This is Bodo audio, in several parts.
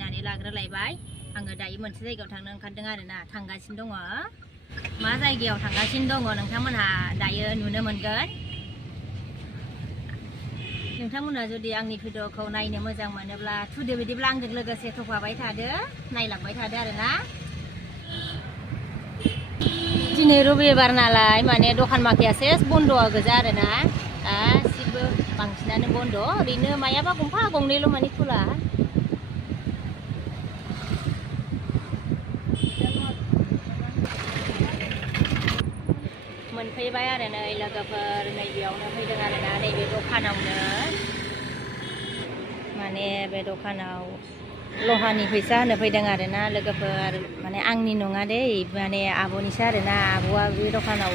बायनानै लाग्रोलायबाय आङो दायो मोनसे जायगायाव थांनो ओंखारदों आरोना थांगासिनो दङ मा जायगायाव थांगासिनो दङ नोंथांमोनहा दायो नुनो मोनगोन नोंथांमोना जुदि आंनि भिडिअखौ नायनो मोजां मोनोब्ला थुदो बिदिब्ला आंजों लोगोसे थफाबाय थादो नायलांबाय थादो आरोना दिनै रबिबार नालाय माने दखान माखाया सेस बन्द'आ गोजा आरोना गासिबो बांसिनानो बन्द' ओरैनो मायाबा गंफा गंनैल' माने खुला मोनफैबाय आरो नै लोगोफोर नैबेयावनो फैदों आरोना नैबे दखानावनो माने बे दखानाव लहानि फैसा होनो फैदों आरोना लोगोफोर माने आंनि नङा दै माने आब'निसो आरोना आब'आ बे दखानाव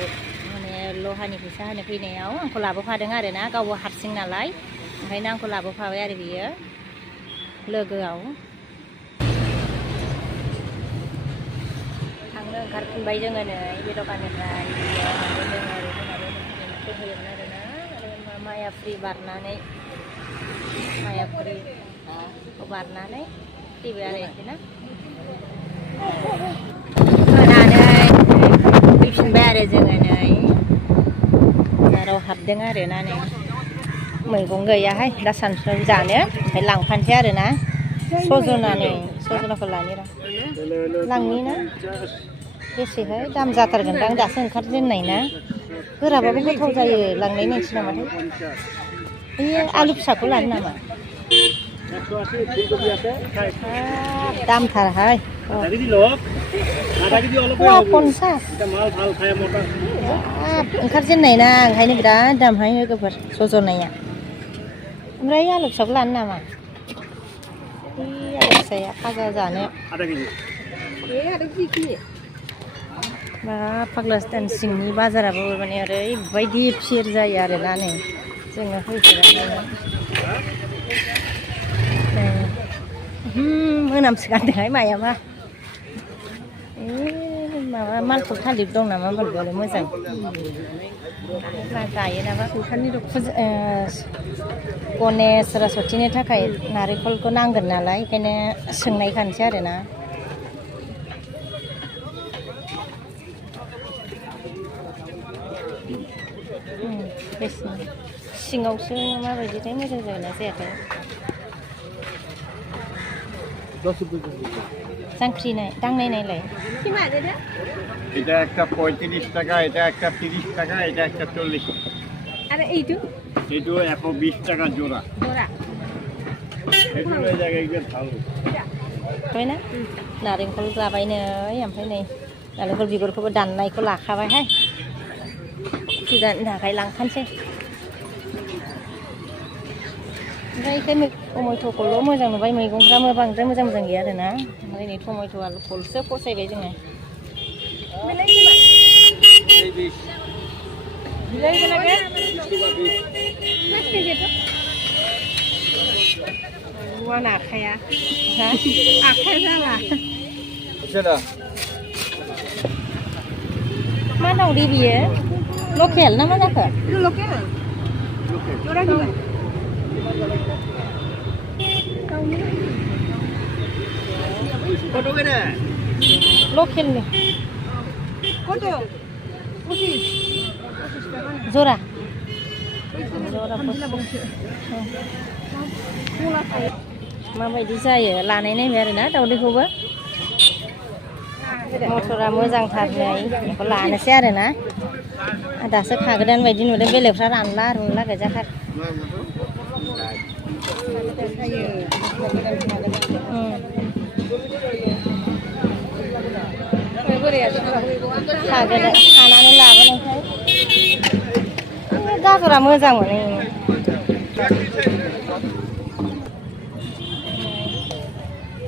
माने लहानि फैसा होनो फैनायाव आंखौ लाबोफादों आरोना गावबो हारसिं नालाय ओंखायनो आंखौ लाबोफाबाय आरो बियो लोगोआव थांनो ओंखारफिनबाय जोङो नै बे दखाननिफ्राय होयोमोन आरोना आरो मायाफ्रि बारनानै मायाफ्रिखौ बारनानै फैबाय आरो बिदिनो होनानै फैफिनबाय आरो जोङो नै बाजाराव हाबदों आरोना नै मैगं गैयाहाय दा सानसुआव जानो ओमफ्राय लांफानोसै आरोना सजनाखौ लानि र' लांनि ना बेसेहाय दाम जाथारगोनदां दासो ओंखारजेननाय ना गोराबाबो गोथाव जायो लांनाय नायनोसै नामाथाय बेयो आलु फिसाखौ लानो नामा दामथारहाय पन्सास ओंखारजेननाय ना ओंखायनो बिराद दामहाय लोगोफोर सजनाया ओमफ्राय आलु फिसाखौ लानो नामा आलु फिसाया फाजा जानो मा फाग्लासटान सिंनि बाजाराबो माने ओरैबायदि फिर जायो आरोना नै जोङो फैफेराखैमोन मोनामसोगारदोंहाय मायाबा माबा मालफग थालिर दं नामा होनबालाय मोजां गायो नामा गनेश सरस्वतीनि थाखाय नारेंखलखौ नांगोन नालाय ओंखायनो सोंनायखानोसै आरोना सिङावसो माबायदिथाय मोजां जागोन ना जायाथाय जांख्रि दांनाय नायलाय এটা একটা 35 টাকা এটা একটা 30 টাকা এটা একটা 40 আর এইটো 120 টাকা জোড়া এইটো এই জায়গায় গিয়ে ভালো হয় না नारेंखल जाबाय नै ओमफ्राय नै नारेंखल बिगुरखौबो दाननायखौ लाखाबायहाय फुजानि थाखाय लांखानोसै ओमफ्राय टमेट'खौल' मोजां नुबाय मैगंफ्रा बांद्राय मोजां गैया आरोना ओमफ्राय नै टमेट'खौल'सो फसायबाय जोङो आंना आखाया जाला मा दावदै बियो लकेल ना मा जाखो लकेलनि जरा माबायदि जायो लानाय नायबाय आरोना दावदैखौबो मटरा मोजांथार नै बेखौ लानोसै आरोना दासो खागोदान बायदि नुदों बेलेगफ्रा रानला रुनला गोजाथार खानानै लाबोनायखाय गाजरा मोजां मोनो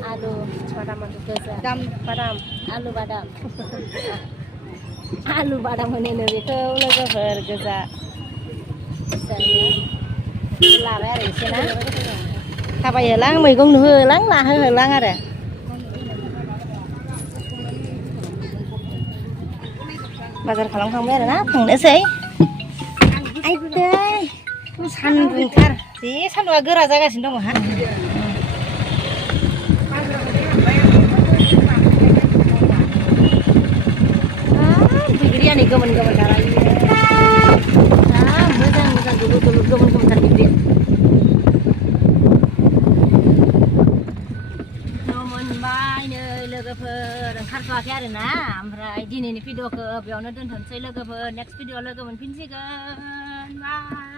आलु बादाम गोजा आलु बादाम होनो बेखौ लोगोफोर गोजा लाबाय आरो एसे ना थाबायहोलां मैगं नुहोलां लाहोहोलां आरो बाजार खालामखांबाय आरोना थांनोसै आइदै सान्दुंथार जि सान्दुंआ गोरा जागासिनो दङ हा गोमोन गोमोन थाराय मोजां मोजां दुलुर दुलुर गोमोन गोमोन थार गिदिर मोनबाय नै लोगोफोर ओंखारथ'वाखै आरोना ओमफ्राय दिनैनि भिडिअखौ बेयावनो दोनथ'नोसै लोगोफोर नेक्स्ट भिडिअ लोगो मोनफिनसिगोन बाय